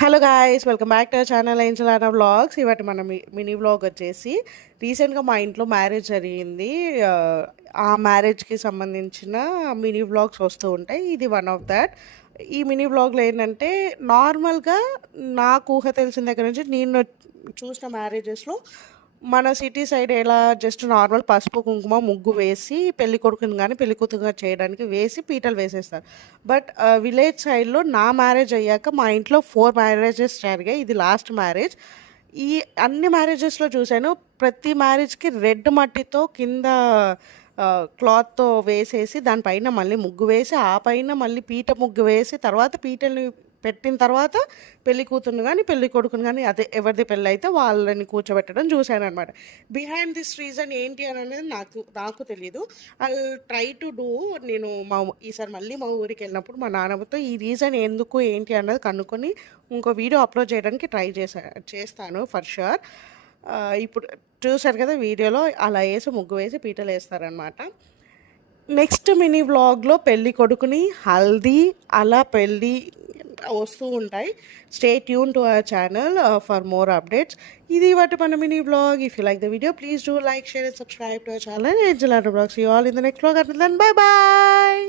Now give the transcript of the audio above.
Hello guys, welcome back to our channel Angelana vlogs. ఇవాటి మన mini vlog వచ్చేసి రీసెంట్గా మా ఇంట్లో మ్యారేజ్ జరిగింది. ఆ మ్యారేజ్కి సంబంధించిన మినీ వ్లాగ్స్ వస్తూ ఉంటాయి. ఇది వన్ ఆఫ్ దాట్. ఈ మినీ వ్లాగ్లో ఏంటంటే నార్మల్గా నాకు ఊహ తెలిసిన దగ్గర నుంచి నేను చూసిన మ్యారేజెస్లో మన సిటీ సైడ్ ఎలా జస్ట్ నార్మల్ పసుపు కుంకుమ ముగ్గు వేసి పెళ్లి కొడుకుని కానీ పెళ్లి కూతురుగా చేయడానికి వేసి పీటలు వేసేస్తారు. బట్ విలేజ్ సైడ్లో నా మ్యారేజ్ అయ్యాక మా ఇంట్లో 4 మ్యారేజెస్ జరిగాయి. ఇది లాస్ట్ మ్యారేజ్. ఈ అన్ని మ్యారేజెస్లో చూశాను, ప్రతి మ్యారేజ్కి రెడ్ మట్టితో కింద క్లాత్తో వేసేసి దానిపైన మళ్ళీ ముగ్గు వేసి ఆ పైన మళ్ళీ పీట ముగ్గు వేసి తర్వాత పీటల్ని పెట్టిన తర్వాత పెళ్లి కూతురుని కానీ పెళ్లి కొడుకుని కానీ అదే ఎవరిది పెళ్ళి అయితే వాళ్ళని కూర్చోబెట్టడం చూశానమాట. బిహైండ్ దిస్ రీజన్ ఏంటి అని అనేది నాకు తెలియదు. I try to do. నేను ఈసారి మళ్ళీ మా ఊరికి వెళ్ళినప్పుడు మా నాన్నమ్మతో ఈ రీజన్ ఎందుకు ఏంటి అన్నది కనుక్కొని ఇంకో వీడియో అప్లోడ్ చేయడానికి ట్రై చేస్తాను ఫర్ షూర్. ఇప్పుడు చూసారు కదా వీడియోలో, అలా వేసి ముగ్గు వేసి పీటలు వేస్తారనమాట. నెక్స్ట్ మినీ వ్లాగ్లో పెళ్ళి కొడుకుని హల్దీ అలా పెళ్ళి వస్తూ ఉంటాయి. Stay tune to our channel for more updates. ఇది వాటి మన mini vlog. If you like the video please do like, share and subscribe to our channel Angelana vlogs. You all in the next vlog. Until then bye bye.